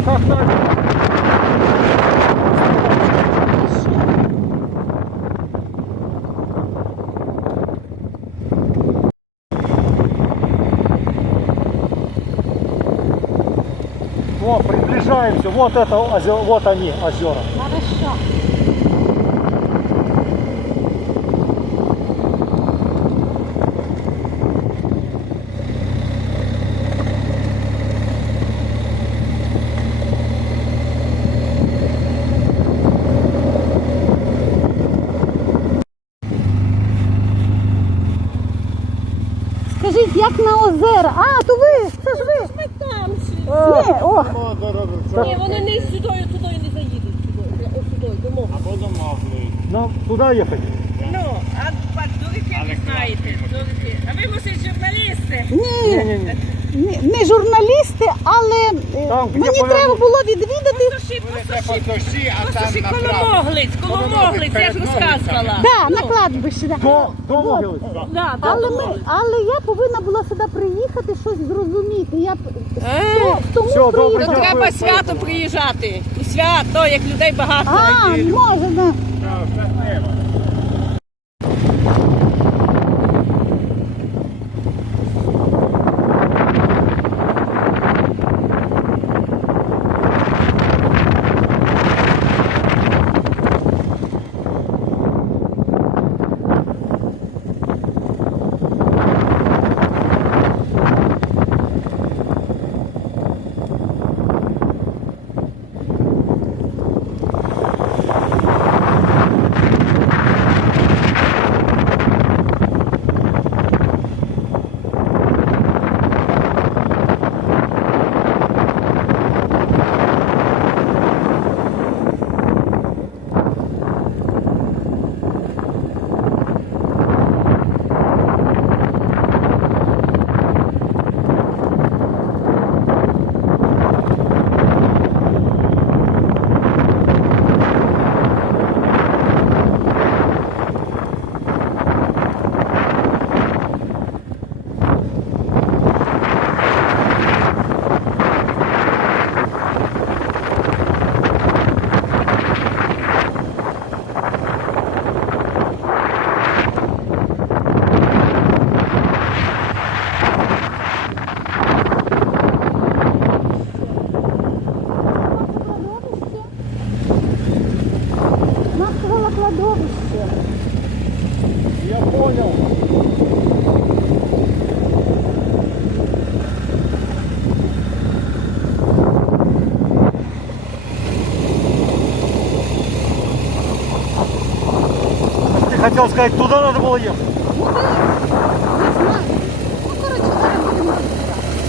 О, приближаемся. Вот это озеро, вот они, озера. Хорошо. Як на озера? А, то ви, це ж ви. Ми там всі. Ні, о, Ні, вони не сюди, сюди не заїдуть. Сюди, ось сюди, йдемо. Або домовили. Нам туди їхати. Ну, а дурики ви знаєте. А ви мусите журналісти. ні, Не-не-не. ні, не журналісти, але е, Там, де мені треба було відвідати. Це по дощі, а там Послушай, направо. коломоглиць, коломоглиць, я ж розказувала. Да, на кладбищі. Да. До, до Вот. могили. Да, да, Але, ми, але я повинна була сюди приїхати, щось зрозуміти. Я б- Е, тому Все, добре, приїхала. То дякую. треба свято приїжджати. У свято, як людей багато. А, може, да. Щасливо. Хотел сказать, туда надо было ехать? Не знаю. Ну, коротше, зараз будемо розбиратися.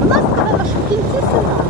Вона сказала, що в кінці села.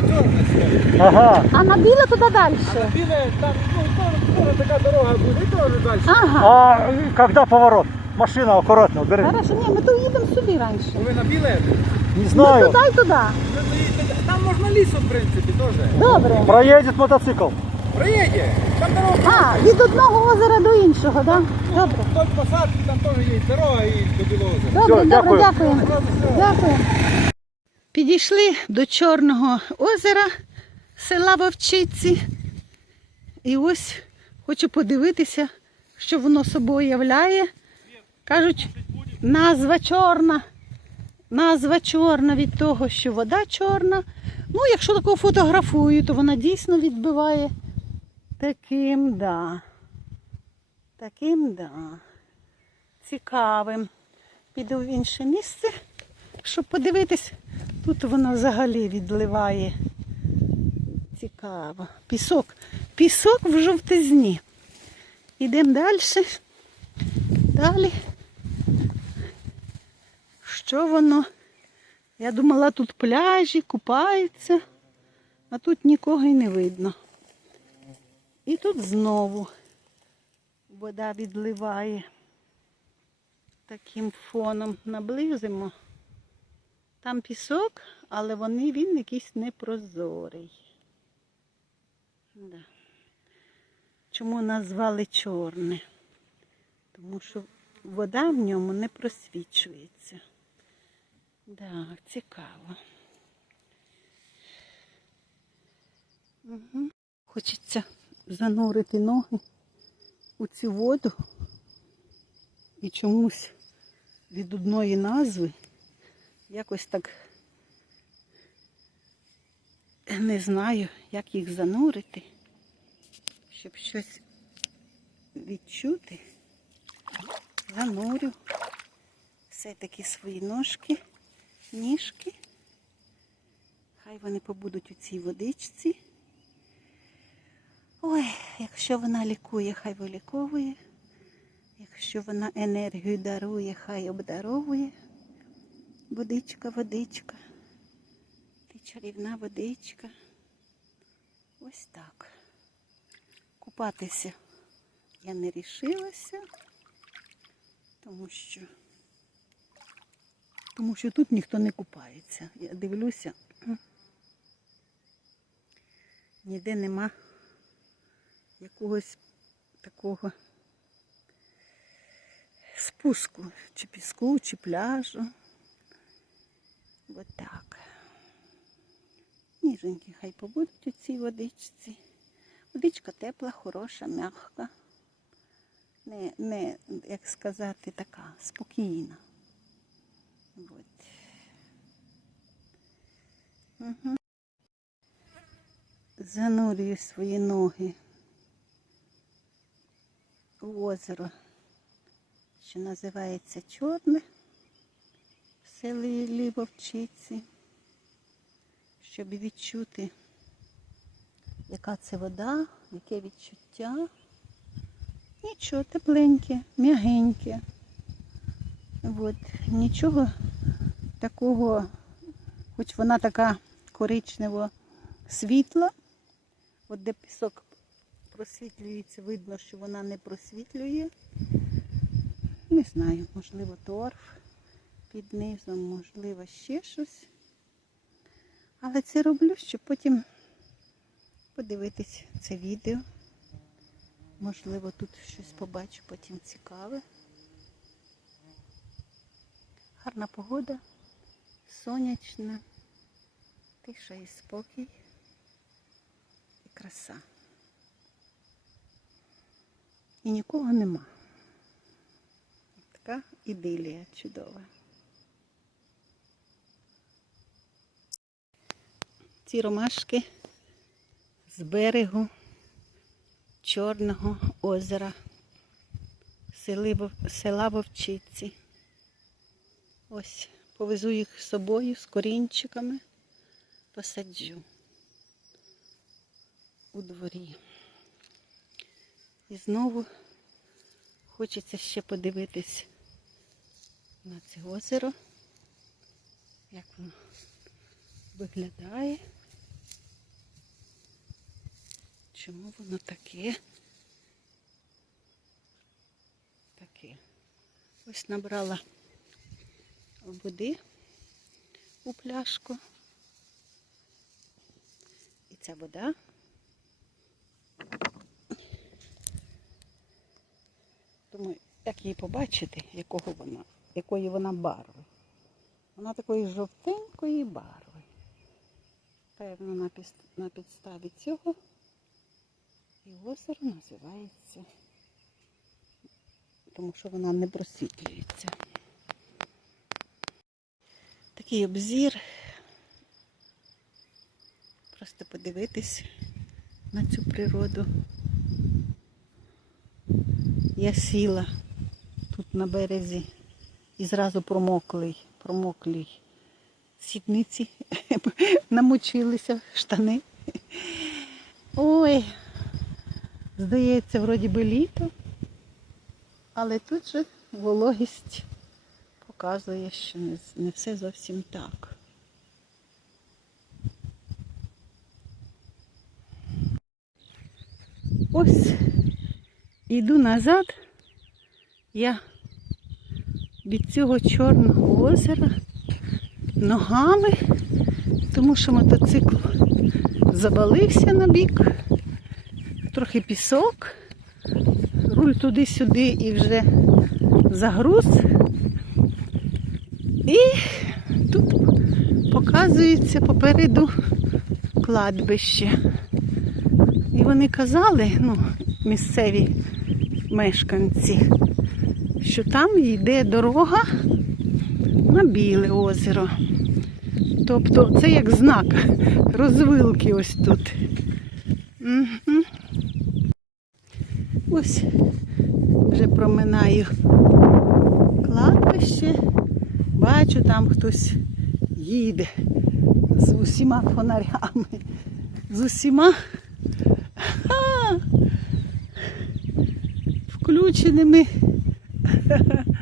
кладовище. А, Ага. а на біле туди далі. Біле, там, ну, скоро така дорога буде, і теж далі. Ага. А когда поворот? Машина аккуратно, бери. Хорошо, ні, ми то їдемо сюди раніше. Ви на білет? Не Ну знаю. туди і туди. Там можна лісом, в принципі, теж. Добре. Проедет мотоцикл. Приїде. Там дорога. А, від одного озера до іншого, так? Да? Добре. Той посадки, там теж є дорога і до білого озера. Добре, Все, добре, дякую. дякуємо. Дякую. Підійшли до Чорного озера села Вовчиці. І ось хочу подивитися, що воно собою являє. Кажуть, назва чорна. Назва чорна від того, що вода чорна. Ну, якщо таку фотографую, то вона дійсно відбиває таким, да. Таким, да. Цікавим. Піду в інше місце, щоб подивитись. Тут воно взагалі відливає Цікаво. Пісок. Пісок в жовтизні. Йдемо далі. Далі. Що воно? Я думала, тут пляжі, купаються, а тут нікого й не видно. І тут знову вода відливає таким фоном. Наблизимо. Там пісок, але вони, він якийсь непрозорий. Да. Чому назвали чорне? Тому що вода в ньому не просвічується. Так, цікаво. Угу. Хочеться занурити ноги у цю воду і чомусь від одної назви якось так не знаю, як їх занурити, щоб щось відчути. Занурю все-таки свої ножки, ніжки. Хай вони побудуть у цій водичці. Ой, якщо вона лікує, хай виліковує. Якщо вона енергію дарує, хай обдаровує. Водичка, водичка. Чарівна водичка. Ось так. Купатися я не рішилася, тому що, тому що тут ніхто не купається. Я дивлюся, ніде нема якогось такого спуску, чи піску, чи пляжу. Ось так. Ніженькі хай побудуть у цій водичці. Водичка тепла, хороша, м'яка. Не, не, як сказати, така спокійна. От. Угу. Занурюю свої ноги у озеро, що називається Чорне в селі Лівовчиці, щоб відчути, яка це вода, яке відчуття. Нічого, тепленьке, м'ягеньке. От. Нічого такого, хоч вона така коричнево світла, от де пісок просвітлюється, видно, що вона не просвітлює. Не знаю, можливо, торф під низом, можливо, ще щось. Але це роблю, щоб потім подивитись це відео. Можливо, тут щось побачу потім цікаве. Гарна погода, сонячна, тиша і спокій і краса. І нікого нема. Така ідилія чудова. Ці ромашки з берегу Чорного озера села Вовчиці. Ось повезу їх з собою з корінчиками, посаджу у дворі. І знову хочеться ще подивитись на це озеро, як воно виглядає. Чому воно таке? Таке. Ось набрала води у пляшку. І ця вода Думаю, як її побачити, якого вона, якої вона барви. Вона такої жовтенької барви. Певно, на, підставі цього і озеро називається, тому що вона не просвітлюється. Такий обзір. Просто подивитись на цю природу. Я сіла тут на березі і зразу промоклий, промоклій сідниці, намочилися штани. Ой, здається, вроді би літо, але тут же вологість показує, що не, все зовсім так. Ось іду назад. Я від цього чорного озера ногами, тому що мотоцикл завалився на бік, трохи пісок, руль туди-сюди і вже загруз. І тут показується попереду кладбище. І вони казали, ну, місцеві мешканці, що там йде дорога на біле озеро. Тобто це як знак розвилки ось тут. Мгм. Ось вже проминаю кладбище. Бачу, там хтось їде з усіма фонарями, з усіма. Ха, включеними